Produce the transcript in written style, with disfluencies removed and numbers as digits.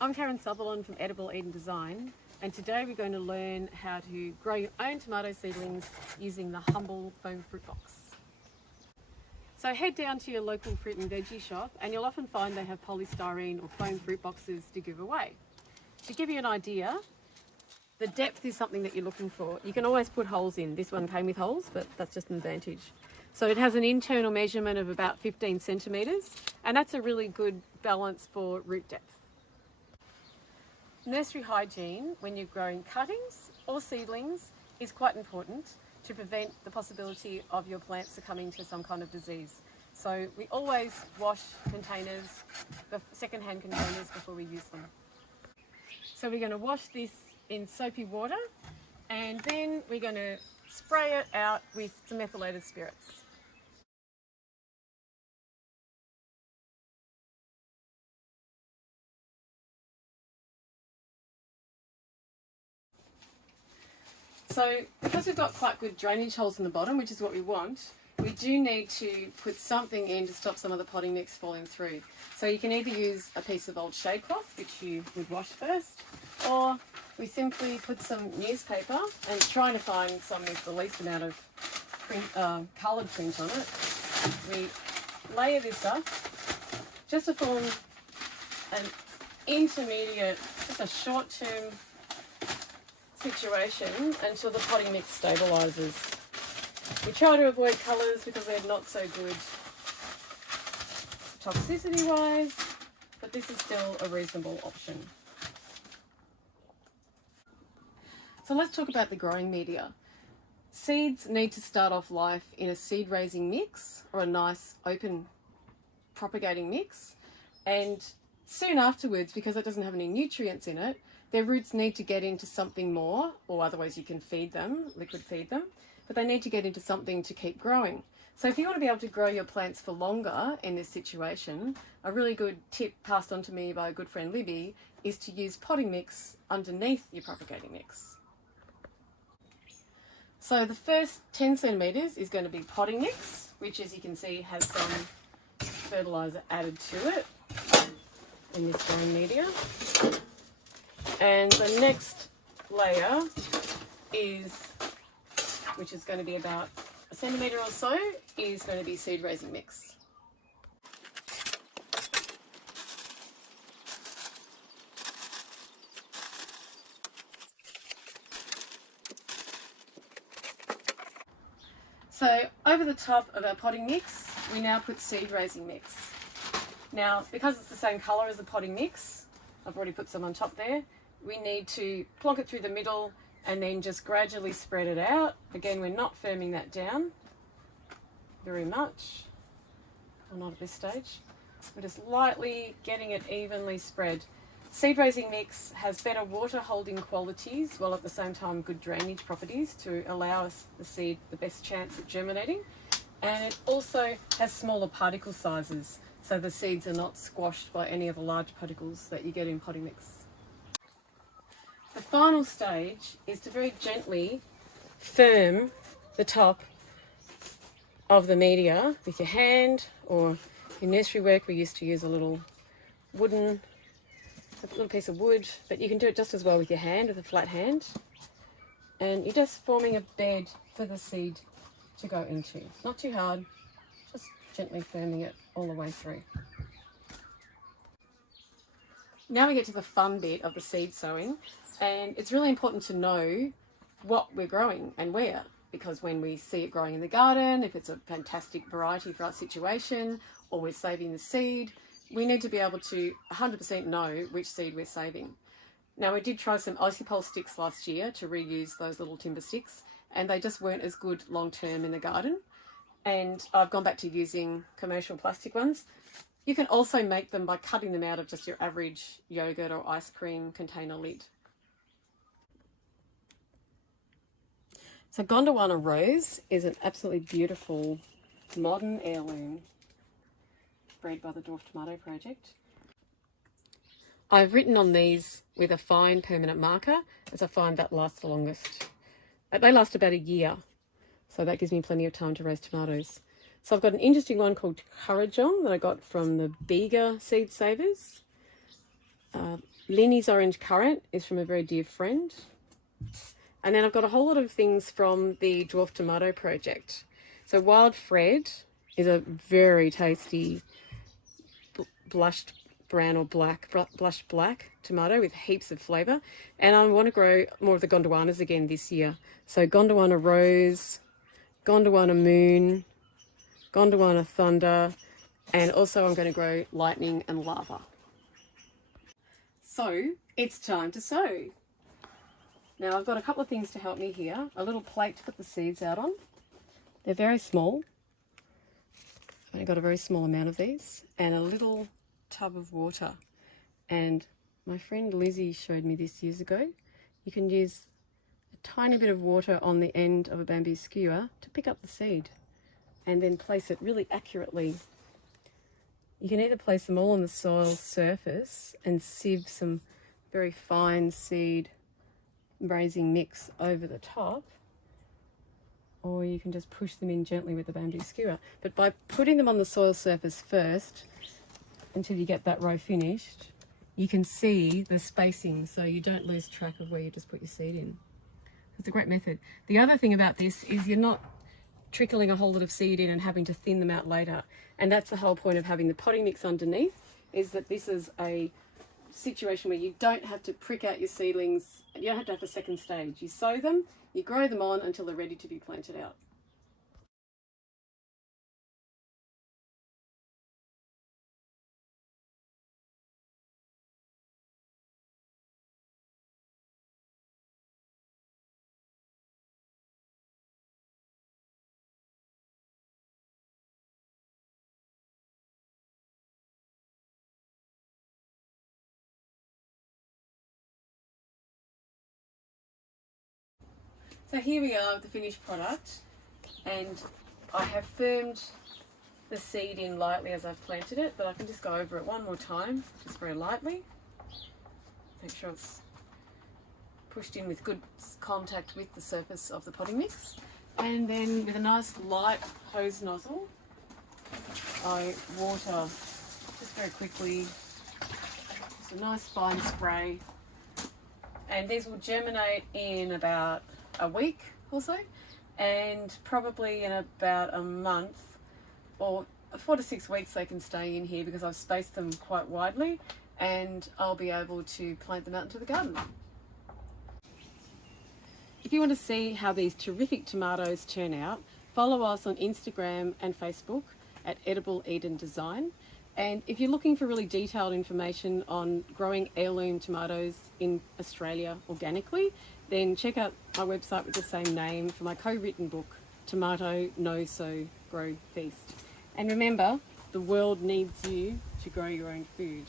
I'm Karen Sutherland from Edible Eden Design, and today we're going to learn how to grow your own tomato seedlings using the humble foam fruit box. So head down to your local fruit and veggie shop and you'll often find they have polystyrene or foam fruit boxes to give away. To give you an idea, the depth is something that you're looking for. You can always put holes in. This one came with holes, but that's just an advantage. So it has an internal measurement of about 15 centimetres, and that's a really good balance for root depth. Nursery hygiene when you're growing cuttings or seedlings is quite important to prevent the possibility of your plants succumbing to some kind of disease. So we always wash containers, second-hand containers, before we use them. So we're going to wash this in soapy water and then we're going to spray it out with some methylated spirits. So because we've got quite good drainage holes in the bottom, which is what we want, we do need to put something in to stop some of the potting mix falling through. So you can either use a piece of old shade cloth, which you would wash first, or we simply put some newspaper and try to find some with the least amount of coloured print on it. We layer this up just to form an intermediate, just a short-term situation until the potting mix stabilises. We try to avoid colours because they're not so good toxicity wise, but this is still a reasonable option. So let's talk about the growing media. Seeds need to start off life in a seed raising mix or a nice open propagating mix, and soon afterwards, because it doesn't have any nutrients in it, their roots need to get into something more, or otherwise you can feed them, liquid feed them, but they need to get into something to keep growing. So if you want to be able to grow your plants for longer in this situation, a really good tip passed on to me by a good friend Libby is to use potting mix underneath your propagating mix. So the first 10 centimetres is going to be potting mix, which as you can see has some fertiliser added to it in this growing media. And the next layer is, which is going to be about a centimetre or so, is going to be seed raising mix. So over the top of our potting mix, we now put seed raising mix. Now, because it's the same colour as the potting mix, I've already put some on top there, we need to plonk it through the middle and then just gradually spread it out. Again, we're not firming that down very much, or not at this stage. We're just lightly getting it evenly spread. Seed raising mix has better water holding qualities, while at the same time good drainage properties to allow us the seed the best chance at germinating. And it also has smaller particle sizes, so the seeds are not squashed by any of the large particles that you get in potting mix. The final stage is to very gently firm the top of the media with your hand, or in nursery work we used to use a little piece of wood, but you can do it just as well with your hand, with a flat hand. And you're just forming a bed for the seed to go into. Not too hard, just gently firming it all the way through. Now we get to the fun bit of the seed sowing, and it's really important to know what we're growing and where, because when we see it growing in the garden, if it's a fantastic variety for our situation, or we're saving the seed, we need to be able to 100% know which seed we're saving. Now, we did try some Ocypole sticks last year to reuse those little timber sticks, and they just weren't as good long term in the garden, and I've gone back to using commercial plastic ones. You can also make them by cutting them out of just your average yogurt or ice cream container lid. So Gondwana Rose is an absolutely beautiful modern heirloom bred by the Dwarf Tomato Project. I've written on these with a fine permanent marker, as I find that lasts the longest. They last about a year, so that gives me plenty of time to raise tomatoes. So I've got an interesting one called Currajong that I got from the Bega Seed Savers. Linny's orange currant is from a very dear friend. And then I've got a whole lot of things from the dwarf tomato project. So Wild Fred is a very tasty blushed brown or black, blushed black tomato with heaps of flavour. And I want to grow more of the Gondwanas again this year. So Gondwana Rose, Gondwana Moon, Gondwana Thunder, and also I'm going to grow Lightning and Lava. So it's time to sow. Now I've got a couple of things to help me here. A little plate to put the seeds out on. They're very small. I've only got a very small amount of these. And a little tub of water. And my friend Lizzie showed me this years ago. You can use a tiny bit of water on the end of a bamboo skewer to pick up the seed. And then place it really accurately. You can either place them all on the soil surface and sieve some very fine seed raising mix over the top, or you can just push them in gently with the bamboo skewer. But by putting them on the soil surface first until you get that row finished, you can see the spacing so you don't lose track of where you just put your seed in. It's a great method. The other thing about this is you're not trickling a whole lot of seed in and having to thin them out later, and that's the whole point of having the potting mix underneath, is that this is a situation where you don't have to prick out your seedlings. You don't have to have a second stage. You sow them, you grow them on until they're ready to be planted out. So here we are with the finished product, and I have firmed the seed in lightly as I've planted it, but I can just go over it one more time, just very lightly. Make sure it's pushed in with good contact with the surface of the potting mix. And then with a nice light hose nozzle, I water just very quickly, just a nice fine spray. And these will germinate in about a week or so, and probably in about a month or 4 to 6 weeks they can stay in here because I've spaced them quite widely, and I'll be able to plant them out into the garden. If you want to see how these terrific tomatoes turn out, follow us on Instagram and Facebook at Edible Eden Design. And if you're looking for really detailed information on growing heirloom tomatoes in Australia organically, then check out my website with the same name for my co-written book, Tomato No Sow Grow Feast. And remember, the world needs you to grow your own food.